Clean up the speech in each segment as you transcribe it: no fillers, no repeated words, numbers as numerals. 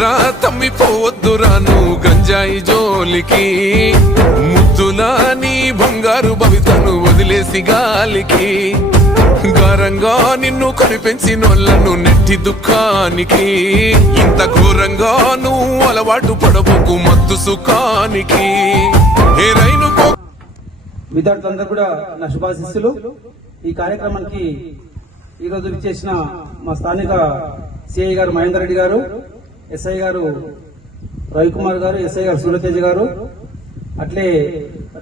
వద్దురా తమ్మిపోవద్దురా నువ్వు గంజాయి జోలికి, ముద్దులా నీ బంగారు భవితను వదిలేసి గాలికి, ఘోరంగా నిన్ను కనిపెంచినోళ్ళను నెట్టి దుఃఖానికి, ఇంత ఘోరంగా నువ్వు అలవాటు పడబోకు మత్తు సుఖానికి. విద్యార్థులందరూ కూడా నా శుభాశిస్సులు. ఈ కార్యక్రమానికి ఈరోజు విచ్చేసిన మా స్థానిక సిఐ గారు మహేందర్ రెడ్డి గారు, ఎస్ఐ గారు రవికుమార్ గారు, ఎస్ఐ గారు సూర్యతేజ్ గారు, అట్లే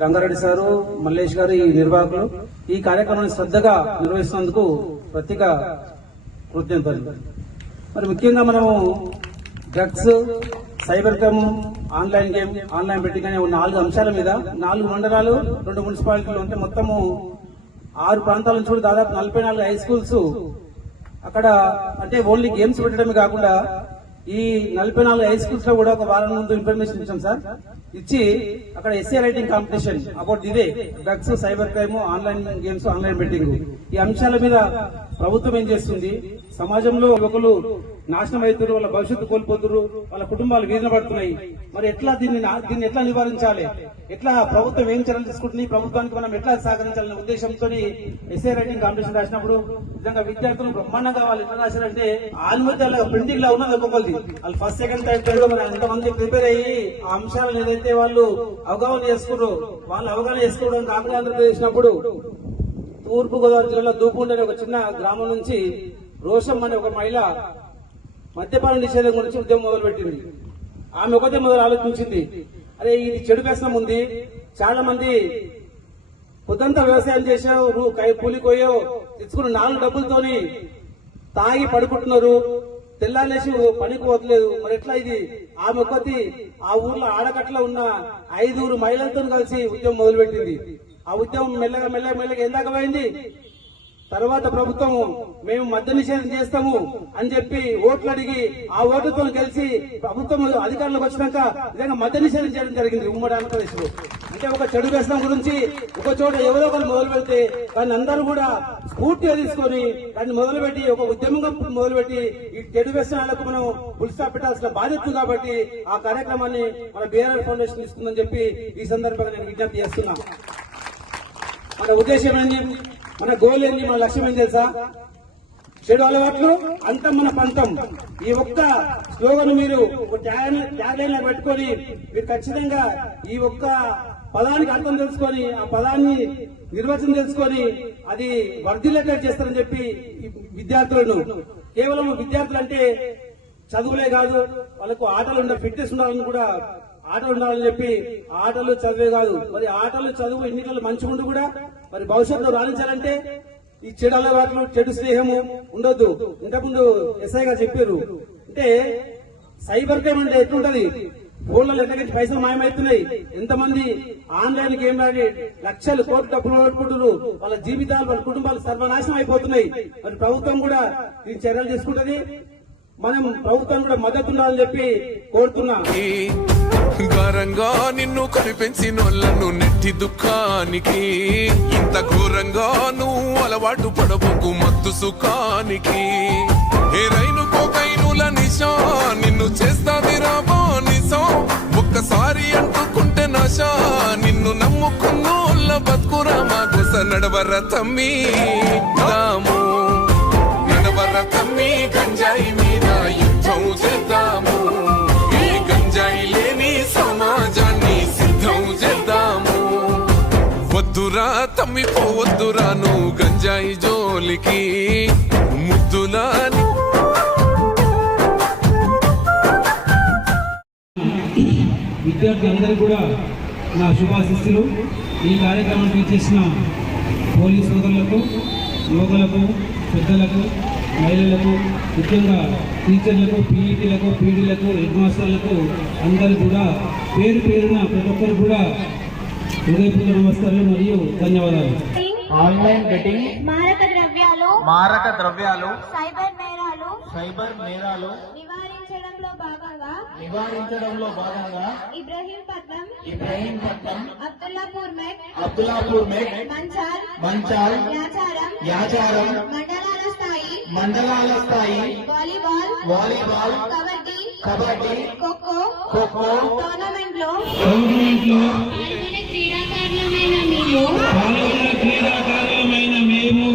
రంగారెడ్డి సారు, మల్లేష్ గారు, ఈ నిర్వాహకులు ఈ కార్యక్రమాన్ని శ్రద్ధగా నిర్వహిస్తున్నందుకు ప్రత్యేక కృతజ్ఞతలు. మరి ముఖ్యంగా మనము drugs, cyber crime, online game, online betting అనే 4 అంశాల మీద 4 మండలాలు, 2 మున్సిపాలిటీలు అంటే మొత్తము 6 ప్రాంతాల నుంచి కూడా దాదాపు 44 హై స్కూల్స్ అక్కడ అంటే ఓన్లీ గేమ్స్ పెట్టడమే కాకుండా ఈ 44 హై స్కూల్స్ లో కూడా ఒక వారం ముందు ఇన్ఫర్మేషన్ ఇచ్చాం సార్. ఇచ్చి అక్కడ ఎస్ఏ రైటింగ్ కాంపిటీషన్ అబౌట్ ఇదే drugs, cyber crime, online games, online betting ఈ అంశాల మీద ప్రభుత్వం ఏం చేస్తుంది, సమాజంలో యువకులు నాశనం అవుతున్నారు, వాళ్ళ భవిష్యత్తు కోల్పోతున్నారు, వాళ్ళ కుటుంబాలు వీధిన పడుతున్నాయి. మరి ఎట్లా దీన్ని ఎట్లా నివారించాలి, ఎట్లా ప్రభుత్వం ఏం చర్యలు తీసుకుంటుంది, ప్రభుత్వానికి మనం ఎట్లా సహకరించాలనే ఉద్దేశంతో ఎస్ఏ రైటింగ్ కాంపిటీషన్ రాసినప్పుడు నిజంగా విద్యార్థులు బ్రహ్మాండంగా వాళ్ళు ఎట్లా రాశారంటే ఆల్మోస్ట్ ప్రింటింగ్ లో ఉన్నది ఒక్కొక్కరిది. వాళ్ళు ఫస్ట్, సెకండ్, థర్డ్ లో మరి ఎంతమంది ప్రిపేర్ అయ్యి ఆ అంశాలను ఏదైతే వాళ్ళు అవగాహన చేసుకున్నారో వాళ్ళు అవగాహన చేసుకోవడానికి ఆంధ్రప్రదేశ్ చేసినప్పుడు తూర్పు గోదావరి జిల్లాలో దూపుండ అనే ఒక చిన్న గ్రామం నుంచి రోషం అనే ఒక మహిళ మద్యపాన నిషేధం గురించి ఉద్యమం మొదలుపెట్టింది. ఆమె ఒకటే మొదలు ఆలోచించింది, అరే ఇది చెడు వ్యసనం ఉంది, చాలా మంది పొద్దంతా వ్యవసాయం చేసావు, కూలిపోయో తెచ్చుకున్న 4 డబ్బులతోని తాగి పడుకుంటున్నారు, తెల్లాలేసి పనికి పోతలేదు, మరి ఎట్లా ఇది. ఆమె ఒక్కటి ఆ ఊర్లో ఆడకట్లో ఉన్న 5 మహిళలతో కలిసి ఉద్యమం మొదలుపెట్టింది. ఆ ఉద్యమం మెల్లగా ఎందాక పోయింది. తర్వాత ప్రభుత్వం మేము మద్య నిషేధం చేస్తాము అని చెప్పి ఓట్లు అడిగి ఆ ఓటుతో కలిసి ప్రభుత్వం అధికారంలోకి వచ్చినాక నిజంగా మద్య నిషేధం చేయడం జరిగింది ఉమ్మడి ఆంధ్రప్రదేశ్ లో. అంటే ఒక చెడు వ్యసనం గురించి ఒక చోట ఎవరో ఒకరు మొదలు పెడితే దాన్ని అందరూ కూడా స్ఫూర్తిగా తీసుకొని దాన్ని మొదలుపెట్టి ఒక ఉద్యమంగా మొదలుపెట్టి ఈ చెడు వ్యసనాలకు మనం ఫుల్ స్టాప్ పెట్టాల్సిన బాధ్యత కాబట్టి ఆ కార్యక్రమాన్ని మన బీఆర్ఆర్ ఫౌండేషన్ ఇస్తుందని చెప్పి ఈ సందర్భంగా నేను విజ్ఞప్తి చేస్తున్నా. మన ఉద్దేశం ఏంటి, మన గోల్ ఏంటి, మన లక్ష్యం ఏం తెలుసా, చెడు అలవాట్లు అంతం మన పంతం. ఈ ఒక్క స్లోగన్ మీరు ఒక ట్యాగ్ లైన్ లో పెట్టుకొని మీరు ఖచ్చితంగా ఈ ఒక్క పదానికి అర్థం తెలుసుకొని ఆ పదాన్ని నిర్వచనం తెలుసుకొని అది వర్ధిల్లేటట్టు చేస్తారని చెప్పి విద్యార్థులను, కేవలం విద్యార్థులు అంటే చదువులే కాదు వాళ్ళకు ఆటలు ఉండే ఫిట్నెస్ ఉండాలని కూడా ఆటలు ఉండాలని చెప్పి ఆటలు చదివే కాదు, మరి ఆటలు చదువు ఎన్నికలు మంచిగా ఉండి కూడా మరి భవిష్యత్తులో రాణించాలంటే ఈ చెడు అలవాట్లు, చెడు స్నేహము ఉండొద్దు. ఇంతకుముందు ఎస్ఐ గారు చెప్పారు, అంటే సైబర్ క్రైమ్ అంటే ఎట్లుంటది, ఫోన్లలో ఎట్లకి పైసలు మాయమవుతున్నాయి, ఎంతమంది ఆన్లైన్ గేమ్ ఆడి లక్షలు కోట్లు డబ్బులు ఓడుకుంటున్నారు, వాళ్ళ జీవితాలు, వాళ్ళ కుటుంబాలు సర్వనాశనం అయిపోతున్నాయి. మరి ప్రభుత్వం కూడా దీని చర్యలు తీసుకుంటది, మనం ప్రభుత్వం కూడా మద్దతు ఉండాలని చెప్పి కోరుతున్నా. ఘోరంగా నిన్ను కనిపెంచినోళ్ళను నెట్టి దుఃఖానికి, ఇంత ఘోరంగా నువ్వు అలవాటు పడబోకు మత్తు సుఖానికి. ఏ రైలు కోకైనుల నిశా నిన్ను చేస్తాది రాబో నిశం, ఒక్కసారి అంటుకుంటే నశా నిన్ను నమ్ముకున్నోళ్ళ బతుకురా మా గుస. నడవర తమ్మి రాము, నడవర తమ్మి గంజాయి మీద యుద్ధం చేద్దాము, ఈ గంజాయి లేని సమాజాన్ని సిద్ధం చేద్దాము. వద్దురా తమ్మిపోవద్దురా నువ్వు గంజాయి జోలికి, ముద్దులా విద్యార్థులందరూ కూడా నా శుభాశిస్సులు. ఈ కార్యక్రమానికి చేసిన పోలీసు సోదరులకు, యువకులకు, పెద్దలకు, మహిళలకు, ముఖ్యంగా టీచర్లకు, పీఈటీలకు, పీడీలకు, హెడ్ మాస్టర్లకు అందరూ కూడా పేరు పేరున ప్రతి ఒక్కరు కూడా హృదయపూర్వక నమస్కారాలు మరియు ధన్యవాదాలు. ఆన్లైన్ బెట్టింగ్, మారక ద్రవ్యాలు, సైబర్ నేరాలు నివారించడంలో భాగంగా ఇబ్రహీంపట్నం, అబ్దుల్లాపూర్ మెట్, మంచాల్, యాచారం, మండలాల స్థాయి వాలీబాల్, కబడ్డీ ఖోఖో ఖోఖో టోర్నమెంట్ లో పాల్గొనే క్రీడాకారులమైన మేము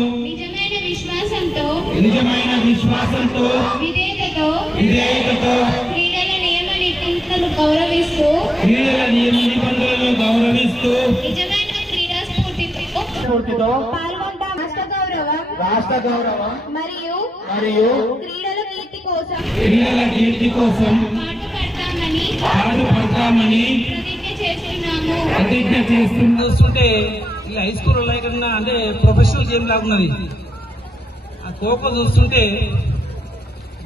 నిజమైన విశ్వాసంతో విధేయతతో క్రీడల నియమ నిబంధనలను గౌరవిస్తూ నిజమైన క్రీడా స్ఫూర్తితో పాల్గొంటాం. రాష్ట్ర గౌరవం మరియు మరియు క్రీడల కీర్తి కోసం పాటుపడతామని ప్రతిజ్ఞ చేస్తున్నాము. చూస్తుంటే ఇలా హై స్కూల్ కన్నా అంటే ప్రొఫెషనల్ గేమ్ లాగున్నది. ఆ ఖోఖో చూస్తుంటే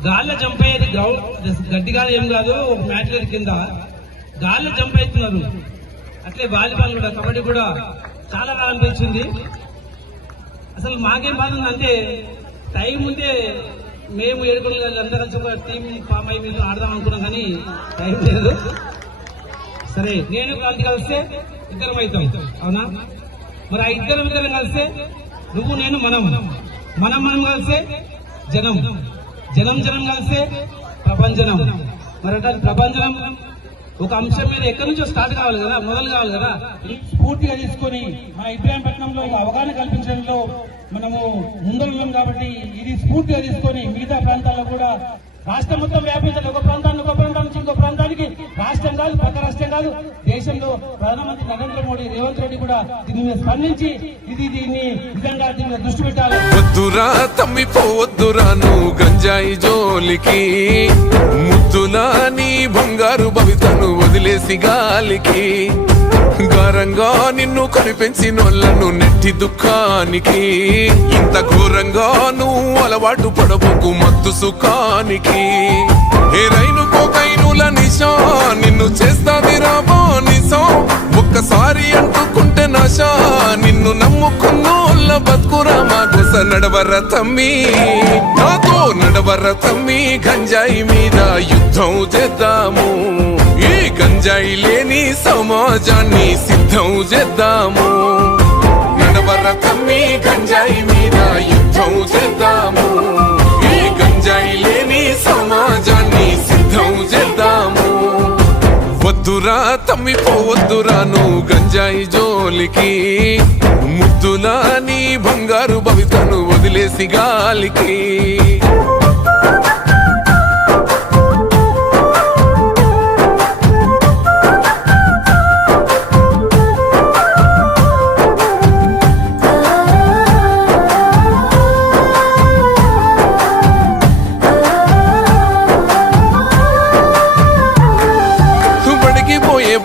గాల్లో జంప్ అయ్యేది గ్రౌండ్ గడ్డి కాదు ఏం కాదు, ఒక మ్యాట్ లేదు కింద గాల్లో జంప్ అవుతున్నారు. అట్లే వాలీబాల్ కూడా కబడ్డీ కూడా చాలా బాగా అనిపించింది. అసలు మాకేం బాధ ఉందంటే టైం ఉంటే మేము ఏడుకొని అందరూ కలిసి ఒక టీం ఫామ్ అయ్యి మేము ఆడదాం అనుకున్నాం, కానీ టైం లేదు. సరే నేను కలిస్తే ఇద్దరం అవుతాం, అవునా? మరి ఆ ఇద్దరం కలిస్తే నువ్వు నేను మనం కలిస్తే జనం కలిస్తే ప్రపంచనం. మరి అంటే ప్రపంచనం ఒక అంశం మీద ఎక్కడి నుంచో స్టార్ట్ కావాలి కదా, మొదలు కావాలి కదా. స్ఫూర్తిగా తీసుకొని మన ఇబ్రాహీంపట్నంలో అవగాహన కల్పించడంలో మనము ముందున్నాం కాబట్టి ఇది స్ఫూర్తిగా తీసుకొని మిగతా ప్రాంతాల్లో కూడా రాష్ట్రం మొత్తం వ్యాపించాలి. ఒక ప్రాంతాన్ని నుంచి ఇంకో ప్రాంతానికి, రాష్ట్రం కాదు పక్క రాష్ట్రం కాదు, దేశంలో ప్రధానమంత్రి నరేంద్ర మోడీ రేవంత్ రెడ్డి కూడా దీని మీద స్పందించి దీన్ని నిజంగా దీని మీద దృష్టి పెట్టాలి. వద్దురా తమ్మిపోవద్దురా నువ్వు గంజాయి జోలికి, ముద్దులా నీ బంగారు భవితను వదిలేసి గాలికి, గారంగా నిన్ను కనిపెంచినోళ్లను నెట్టి దుఃఖానికి, ఇంత ఘోరంగా నువ్వు అలవాటు పడబోకు మత్తు సుఖానికి. ఏ రైలుకో కైనుల నిశా నిన్ను చేస్తాది రాబో నిశం, ఒక్కసారి అంటుకుంటే నశా నిన్ను నమ్ముకున్నోళ్ళ బతుకురా మా గుస. నడవర తమ్మి నాతో నడవర తమ్మి, గంజాయి మీద యుద్ధం చేద్దాము, ఈ గంజాయి లేని సమాజాన్ని సిద్ధం చేద్దాము. నడవర తమ్మి గంజాయి మీద యుద్ధం చేద్దాము, ఈ గంజాయి లేని సమాజాన్ని సిద్ధం చేద్దాము. వద్దురా తమ్మిపోవద్దురా నువ్వు గంజాయి జోలికి, ముద్దులా నీ బంగారు భవితను వదిలేసి గాలికి.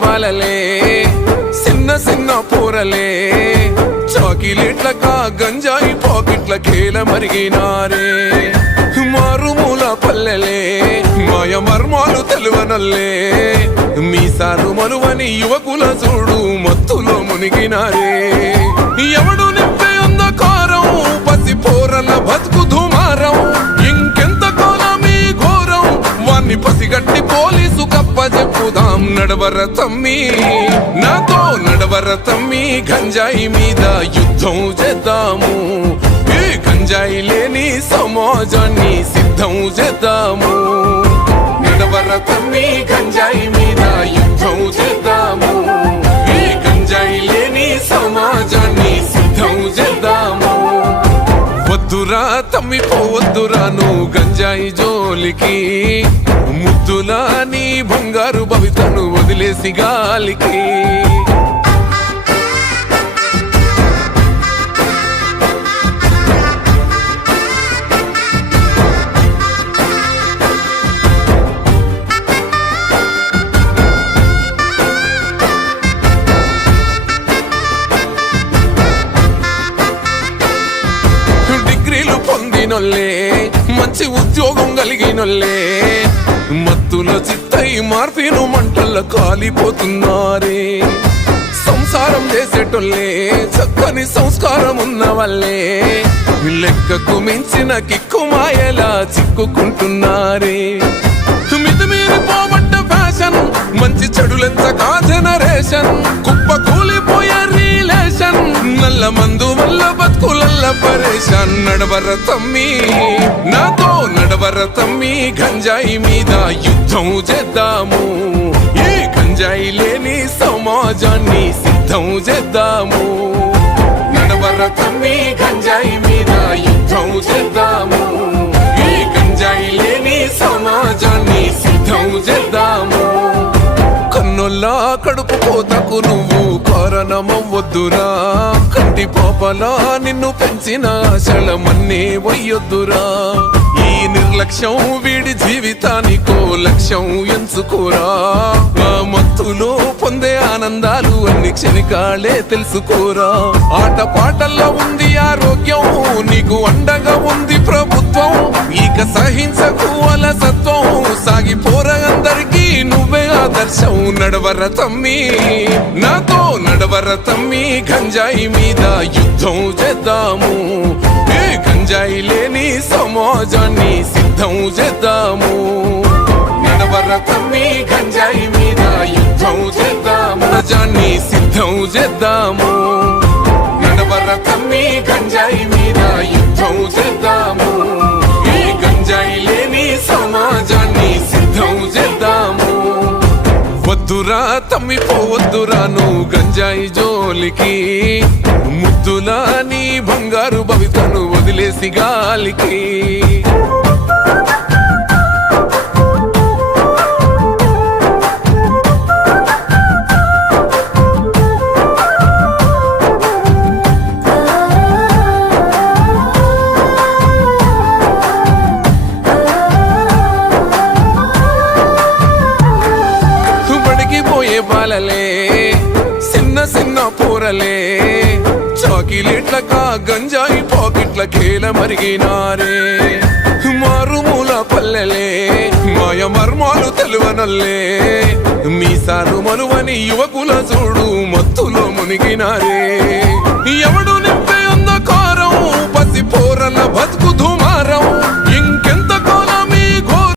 బాలలే చిన్న చిన్న పూరలే, చాకిలేట్లకా గంజాయి పాకెట్ల కేల మరిగినారే. మారుమూల పల్లెలే మాయ మర్మాలు తెలువనల్లే, మీసాలు మనువని యువకుల చూడు మత్తులో మునిగినారే. ఎవడు నింపే అంధకారం పసి పోరల బతుకు దుమారం, ఇంకెంత కాలమీ ఘోరం వాన్ని పసిగట్టి పోలీసు కప్ప చెప్పుదాం. నడవర తమ్మి నాతో నడవర తమ్మి, గంజాయి మీద యుద్ధం చేద్దాము, ఈ గంజాయి లేని సమాజాన్ని సిద్ధం చేద్దాము. నడవర తమ్మి గంజాయి మీద యుద్ధం చేద్దాము, ఈ గంజాయి లేని సమాజాన్ని సిద్ధం చేద్దాము. వద్దురా తమ్మిపోవద్దురా నువ్వు గంజాయి జోలికి, ముద్దులా నీ బంగారు భవితను వదిలేసి గాలికి. డిగ్రీలు పొందినోళ్ళే మంచి ఉద్యోగం కలిగినోళ్ళే, మత్తులో చిత్తై మార్పిను మంటల్లో కాలిపోతున్నారే. సంసారం చేసేటోళ్ళే చక్కని సంస్కారం ఉన్న వాళ్ళే, లెక్కకు మించిన కిక్కు మాయలా చిక్కుకుంటున్నారే. మితిమీరిపోబడ్డ ఫ్యాషన్, మంచి చెడులెంచగా జనరేషన్, కుప్ప కూలిపోయే రిలేషన్, నల్ల మందు వల్ల బతుకులల్ల పరేషాన్ నడవర తమ్మి నాతో నడవర తమ్మి గంజాయి మీద యుద్ధం చేద్దాము ఈ గంజాయి లేని సమాజాన్ని సిద్ధం చేద్దాము నడవర తమ్మి గంజాయి మీద యుద్ధం చేద్దాము ఈ గంజాయి లేని సమాజాన్ని సిద్ధం చేద్దాము కన్నుల్లా కడుపు కోతకు నువ్వు కారణమవ్వొద్దురా కంటి పాపలా నిన్ను పెంచిన ఆశలమన్నీ వయ్యొద్దురా ఈ నిర్లక్ష్యం వీడి జీవితానికో లక్ష్యం ఎంచుకోరా ఆ మత్తులో పొందే ఆనందాలు అన్ని క్షణికాలే తెలుసుకోరా ఆట పాటల్లో ఉంది ఆరోగ్యం నీకు అండగా ఉంది ప్రభుత్వం ఇక సహించకు అలసత్వం సాగిపోరా అందరికీ నువ్వే ఆదర్శం నడవర తమ్మి నాతో నడవర తమ్మి గంజాయి మీద యుద్ధం చేద్దాము ఏ గంజాయి లేని సమాజాన్ని సిద్ధం చేద్దాము నడవర తమ్మి గంజాయి మీద యుద్ధం చేద్దాము సమాజాన్ని సిద్ధం చేద్దాము నడవర తమ్మి గంజాయి మీద యుద్ధం చేద్దాము ఈ గంజాయి లేని సమాజాన్ని సిద్ధం చేద్దాము వద్దురా తమ్మి పోవద్దురా నువ్వు గంజాయి జోలికి ముద్దులా నీ బంగారు భవితను వదిలేసి గాలికి బాలలే చిన్న చిన్న పూరలే చాకిలేట్లకా గంజాయి పాకెట్ల కేల మరిగినారే మారుమూల పల్లెలే మాయ మర్మాలు తెలువనల్లే మీసాలు మలువని యువకుల చూడు మత్తులో మునిగినారే ఎవడు నింపే అంధకారం పసి పోరల బతుకు